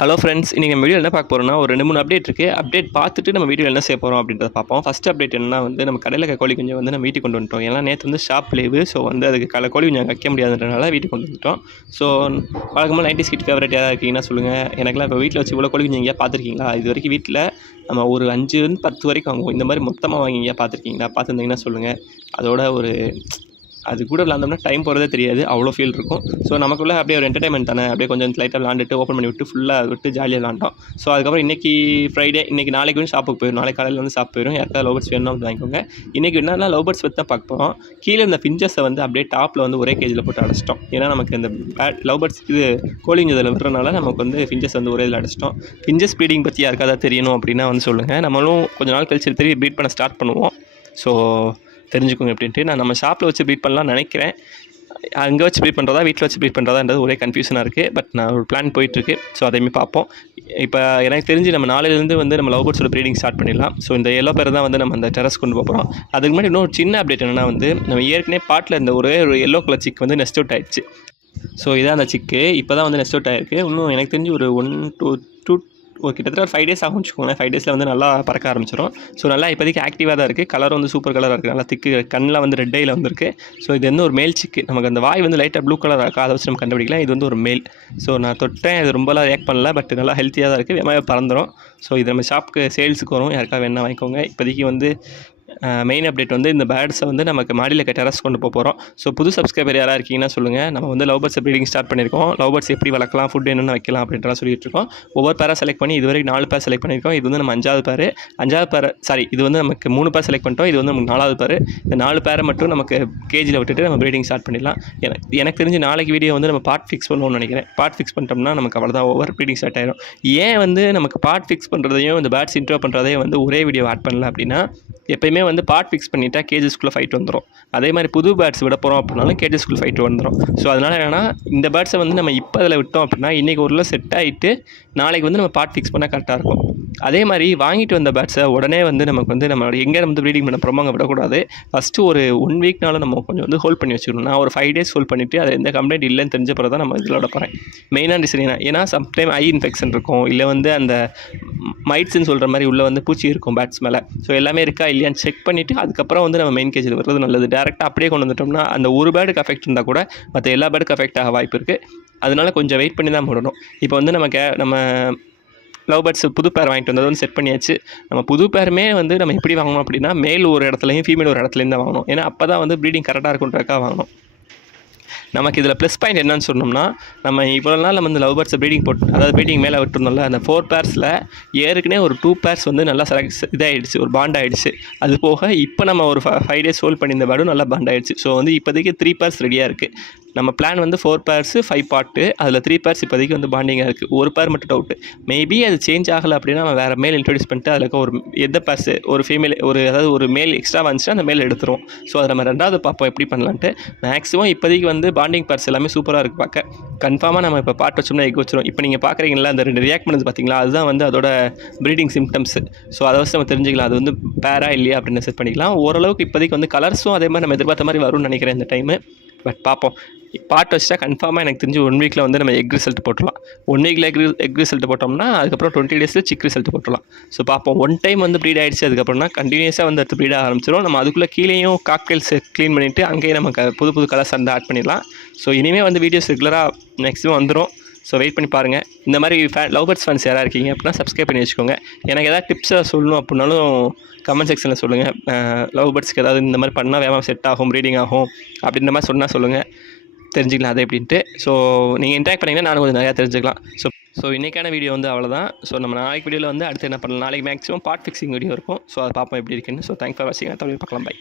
Hello friends, இன்றைக்கி நம்ம video என்ன பார்க்க போகிறோம்னா ஒரு 2-3 அப்டேட் இருக்குது. அப்டேட் பார்த்துட்டு நம்ம வீடியோ என்ன செய்ய போகிறோம் அப்படின்றத பார்ப்போம். ஃபஸ்ட் அப்டேட் என்னன்னா நம்ம கடையில் இருக்க கோழி குஞ்சை நம்ம வீட்டுக்கு கொண்டு வந்துட்டோம். ஏன்னா நேற்று ஷாப் லீவு. ஸோ அதுக்கு கோழி குஞ்சை வைக்க முடியாதுன்றனால வீட்டுக்கு கொண்டு வந்துட்டோம். ஸோ வழக்கமாக 90s கிட் ஃபேவரட் யாராவது இருக்கீங்கன்னா சொல்லுங்கள். எனக்குலாம் இப்போ வீட்டில் வச்சு இவ்வளோ கோழி குஞ்சு எங்கேயா பார்த்துருக்கீங்களா? இது வரைக்கும் வீட்டில் நம்ம ஒரு 5-10 வரைக்கும் வாங்குவோம். இந்த மாதிரி மொத்தமாக வாங்கி எங்கேயா பார்த்துருக்கீங்களா? பார்த்துருந்தீங்கன்னா சொல்லுங்கள். அதோட அது கூட விளாண்டோம்னா டைம் போகிறதே தெரியாது, அவ்வளோ ஃபீல் இருக்கும். ஸோ நமக்குள்ளே அப்படியே ஒரு என்டர்டைன்மெண்ட் தானே, அப்படியே கொஞ்சம் லைட்டாக விளாண்டுட்டு ஓப்பன் பண்ணி விட்டு ஃபுல்லாக விட்டு ஜாலியாக விளாண்டோம். ஸோ அதுக்கப்புறம் இன்றைக்கி ஃப்ரைடே, நாளைக்கு வந்து ஷாப்புக்கு போயிடும். நாளைக்கு காலையில் ஷாப் போயிடும். யாருக்காவது லவ் பேர்ட்ஸ் வேணும்னா வாங்கிக்கோங்க. இன்றைக்கி என்னன்னா லவ் பேர்ட்ஸ் பற்றி தான் பார்க்க போகிறோம். கீழே இந்த ஃபிஞ்சஸை அப்படியே டாப்பில் ஒரே கேஜில் போட்டு அடைச்சிட்டோம். ஏன்னா நமக்கு இந்த லவ் பேர்ட்ஸ் கோழி இதில் விடுறதுனால நமக்கு ஃபிஞ்சஸ் ஒரே இதில் அடைச்சிட்டோம். ஃபிஞ்சஸ் ப்ரீடிங் பற்றி யாருக்காவது தெரியணும் அப்படின்னா சொல்லுங்கள். நம்மளும் கொஞ்சம் நாள் கழிச்சு திரும்பி ப்ரீட் பண்ண ஸ்டார்ட் பண்ணுவோம். ஸோ தெரிஞ்சுக்கோங்க அப்படின்ட்டு நான் நம்ம ஷாப்பில் வச்சு ப்ரீட் பண்ணலாம்னு நினைக்கிறேன். அங்கே வச்சு ப்ரீட் பண்ணுறதா வீட்டில் வச்சு ப்ரீட் பண்ணுறதான்றது ஒரே கன்ஃபியூஷனாக இருக்குது. பட் நான் ஒரு பிளான் போயிட்டுருக்கு. ஸோ அதையுமே பார்ப்போம். இப்போ எனக்கு தெரிஞ்சு நம்ம நாளையிலேருந்து நம்ம லவ் பேர்ட்ஸோட ப்ரீடிங் ஸ்டார்ட் பண்ணிடலாம். ஸோ இந்த எல்லோ பேர் தான் நம்ம அந்த டெரஸ் கொண்டு போகிறோம். அதுக்கு முன்னாடி இன்னொரு சின்ன அப்டேட் என்னென்னா நம்ம ஏற்கனவே பாட்டில் இந்த ஒரே ஒரு yellow colour chick nest out ஆகிடுச்சு. ஸோ இதான் அந்த சிக்கு இப்போ தான் நெஸ்ட் அவுட் ஆகிருக்கு. இன்னும் எனக்கு தெரிஞ்சு ஒரு 1-2 கிட்டத்தட்ட ஒரு 5 days ஆகும் வச்சுக்கோங்களேன். 5 daysல நல்லா பறக்க ஆரம்பிச்சிடும். ஸோ நல்லா இப்போதைக்கு ஆக்டிவாக தான் இருக்குது. கலர் சூப்பர் கலராக இருக்குது. நல்லா திக்கு கண்ணில் ரெட் ஐயில் வந்திருக்கு. ஸோ இது ஒரு மேல் சிக்கு. நமக்கு அந்த வாய் லைட்டாக ப்ளூ கலராக இருக்குது. அதை வச்சு நம்ம கண்டுபிடிக்கலாம். இது ஒரு மேல். ஸோ நான் தொட்டேன், இது ரொம்பலாம் ரியாக்ட் பண்ணல. பட் நல்லா ஹெல்த்தியாக தான் இருக்குது. வேகமாக பறந்துடும். ஸோ இது நம்ம ஷாப்புக்கு சேல்ஸுக்கு வரும். யாருக்காக வேணா வாங்கிக்கோங்க. இப்போதைக்கு மெயின் அப்டேட் இந்த பேர்ட்ஸை நமக்கு மாடியில் டெரஸ் கொண்டு போகிறோம். ஸோ புது சப்ஸ்கிரைபர் யாராக இருக்கீங்கன்னா சொல்லுங்கள். நம்ம லவ் பேர்ட்ஸ் ப்ரீடிங் ஸ்டார்ட் பண்ணியிருக்கோம். லவ் பேர்ட்ஸ் எப்படி வளர்க்கலாம், ஃபுட் என்னென்ன வைக்கலாம் அப்படின்றத சொல்லிட்டு இருக்கோம். ஒவ்வொரு பேராக செலக்ட் பண்ணி இதுவரைக்கும் 4 பேர் செலக்ட் பண்ணியிருக்கோம். இது நம்ம 5வது பேர். 5வது பேர் இது நமக்கு 3 பேர் செலக்ட் பண்ணிட்டோம். இது நமக்கு 4வது பேர். இந்த 4 பேரை மட்டும் நமக்கு கேஜியில் விட்டுட்டு நம்ம ப்ரீடிங் ஸ்டார்ட் பண்ணிடலாம். எனக்கு தெரிஞ்சு நாளைக்கு வீடியோ நம்ம பார்ட் ஃபிக்ஸ் பண்ணுவோம்னு நினைக்கிறேன். பார்ட் ஃபிக்ஸ் பண்ணிட்டோம்னா நமக்கு அவ்வளோதான், ஓவர் ப்ரீடிங் ஸ்டார்ட் ஆயிடும். ஏன் நமக்கு பார்ட் ஃபிக்ஸ் பண்ணுறதையும் இந்த பேர்ட்ஸ் இன்ட்ரோ பண்ணுறதையும் ஒரே வீடியோ ஆட் பண்ணல அப்படின்னா, எப்பயுமே பார்ட் ஃபிக்ஸ் பண்ணிட்டா கேஜஸ்குள்ளே ஃபைட் வந்துடும். அதே மாதிரி புது பேர்ட்ஸ் விட போகிறோம் அப்படின்னாலும் கேஜஸ்குள்ளே ஃபைட் வந்துடும். ஸோ அதனால் என்னென்னா இந்த பேர்ட்ஸை நம்ம இப்போ அதில் விட்டோம் அப்படின்னா இன்றைக்கி ஒரு செட் ஆகிட்டு நாளைக்கு நம்ம பார்ட் ஃபிக்ஸ் பண்ணால் கரெக்டாக இருக்கும். அதே மாதிரி வாங்கிட்டு வந்த பேர்ட்ஸை உடனே நமக்கு நம்ம எங்கே ப்ரீடிங் பண்ண போகிறோமோ அங்கே விடக்கூடாது. ஃபஸ்ட்டு ஒரு 1 வீக்னாலும் நம்ம கொஞ்சம் ஹோல்ட் பண்ணி வச்சுக்கணும். நான் ஒரு 5 days ஹோல்ட் பண்ணிவிட்டு அது எந்த கம்ப்ளைண்ட் இல்லைன்னு தெரிஞ்ச பிறகு தான் நம்ம இதில் விட போகிறேன். மெயினான ரீசன் ஏன்னா சம்டைம் ஐ இன்ஃபெக்ஷன் இருக்கும், இல்லை அந்த மைட்ஸ்ன்னு சொல்கிற மாதிரி உள்ளே பூச்சி இருக்கும் பேட்ஸ் மேலே. ஸோ எல்லாமே இருக்கா இல்லையான்னு செக் பண்ணிவிட்டு அதுக்கப்புறம் நம்ம மெயின் கேஜில் வர்றது நல்லது. டேரெக்டாக அப்படியே கொண்டு வந்துட்டோம்னா அந்த ஒரு பேர்டுக்கு அஃபெக்ட் இருந்தால் கூட மற்ற எல்லா பேர்டுக்கு அஃபெக்ட் ஆக வாய்ப்பு இருக்குது. அதனால கொஞ்சம் வெயிட் பண்ணி தான் போடணும். இப்போ நம்ம லவ் பேர்ட்ஸ் புது பேர் வாங்கிட்டு வந்தது செட் பண்ணியாச்சு. நம்ம புது பேருமே நம்ம எப்படி வாங்கணும் அப்படின்னா மேல் ஒரு இடத்துலையும் ஃபீமேல் ஒரு இடத்துலையும் தான் வாங்கணும். ஏன்னா அப்போ தான் ப்ரீடிங் கரெக்டாக இருக்குன்றக்காக வாங்கணும். நமக்கு இதில் ப்ளஸ் பாயிண்ட் என்னன்னு சொன்னோம்னா, நம்ம இவ்வளோ நாள் நம்ம லவ் பேர்ட்ஸை ப்ரீடிங் அதாவது ப்ரீடிங் மேலே விட்டுருந்தோம்ல, அந்த 4 பேர்ஸில் ஏற்கனவே ஒரு 2 பேர்ஸ் நல்லா இதாகிடுச்சு, ஒரு பாண்ட் ஆகிடுச்சு. அது போக இப்போ நம்ம ஒரு 5 days ஹோல்ட் பண்ணியிருந்த பேர்டும் நல்லா பாண்ட் ஆகிடுச்சு. ஸோ இப்போதைக்கு 3 பேர்ஸ் ரெடியாக இருக்குது. நம்ம பிளான் 4 பேர்ஸு 5 பார்ட்டு. அதில் 3 பேர்ஸ் இப்போதைக்கு பாண்டிங்காக இருக்குது. ஒரு பேர் மட்டும் டவுட்டு. மேபி அது சேஞ்ச் ஆகலை அப்படின்னா நம்ம வேறு மேல் இன்ட்ரடியூஸ் பண்ணிட்டு அதில் எந்த பேர்ஸு ஒரு ஃபீமேல் அதாவது ஒரு மேல் எக்ஸ்ட்ரா வந்துச்சுன்னா அந்த மேல் எடுத்துரும். ஸோ அதை நம்ம 2வது பார்ப்போம் எப்படி பண்ணலான்ட்டு. மேக்ஸிமம் இப்போதைக்கு பாண்டிங் பேர்ஸ் எல்லாமே சூப்பராக இருக்குது பார்க்க. கன்ஃபார்மாக நம்ம இப்போ பார்ட் வச்சோம்னா எக் வச்சிடும். இப்போ நீங்கள் பார்க்குறீங்களா அந்த 2 ரியாக்ட் பண்ணது பார்த்தீங்களா, அதுதான் அதோட ப்ரீடிங் சிம்டம்ஸு. ஸோ அதை வச்சு நம்ம தெரிஞ்சுக்கலாம் அது பேரா இல்லையா அப்படின்னு செட் பண்ணிக்கலாம். ஓரளவுக்கு இப்போதைக்கு கலர்ஸும் அதே மாதிரி நம்ம எதிர்பார்த்த மாதிரி வரும்னு நினைக்கிறேன் இந்த டைமு. பட் பார்ப்போம். பார்ட் வச்சுட்டா கன்ஃபார்மாக எனக்கு தெரிஞ்சு 1 வீக்கில் நம்ம எக் ரிசல்ட் போட்டுடலாம். 1 வீக்கில் எக் ரிசல்ட் போட்டோம்னா அதுக்கப்புறம் 20 days சிக் ரிசல்ட் போட்டுடலாம். ஸோ பார்ப்போம். 1 டைம் ப்ரீட் ஆகிடுச்சு அதுக்கப்புறம்னா கண்டினியூஸாக அடுத்து ப்ரீட் ஆரம்பிச்சிடும். நம்ம அதுக்குள்ளே கீழேயும் காக்டெயில்ஸ் க்ளீன் பண்ணிவிட்டு அங்கேயே நமக்கு புது கலர்ஸ் ஆட் பண்ணிடலாம். ஸோ இனிமேல் வீடியோஸ் ரெகுலராக மேக்ஸிமம் வந்துடும். ஸோ வெயிட் பண்ணி பாருங்கள். இந்த மாதிரி லவ் பேர்ட்ஸ் ஃபேன்ஸ் யாராக இருக்கீங்க அப்படின்னா சப்ஸ்கிரைப் பண்ணி வச்சுக்கோங்க. எனக்கு எதாவது டிப்ஸை சொல்லணும் அப்படின்னாலும் கமெண்ட் செக்ஷனில் சொல்லுங்கள். லவ் பேர்ட்ஸ்க்கு ஏதாவது இந்த மாதிரி பண்ணால் வேகமாக செட் ஆகும், ப்ரீடிங் ஆகும் அப்படின்ற மாதிரி சொன்னால் சொல்லுங்கள், தெரிஞ்சுக்கலாம் அது எப்படின்ட்டு. ஸோ நீங்கள் இன்ட்ராக்ட் பண்ணிங்கன்னா நானும் கொஞ்சம் நிறையா தெரிஞ்சுக்கலாம். ஸோ இன்றைக்கான வீடியோ அவ்வளோதான். ஸோ நம்ம நாளைக்கு வீடியோவில் அடுத்து என்ன பண்ணலாம், நாளைக்கு மேக்ஸிமம் பார்ட் ஃபிக்ஸிங் வீடியோ இருக்கும். ஸோ அதை பார்ப்போம் எப்படி இருக்குன்னு. ஸோ தேங்க்ஸ் ஃபார் வாட்சிங். தமிழ் பார்க்கலாம். பை.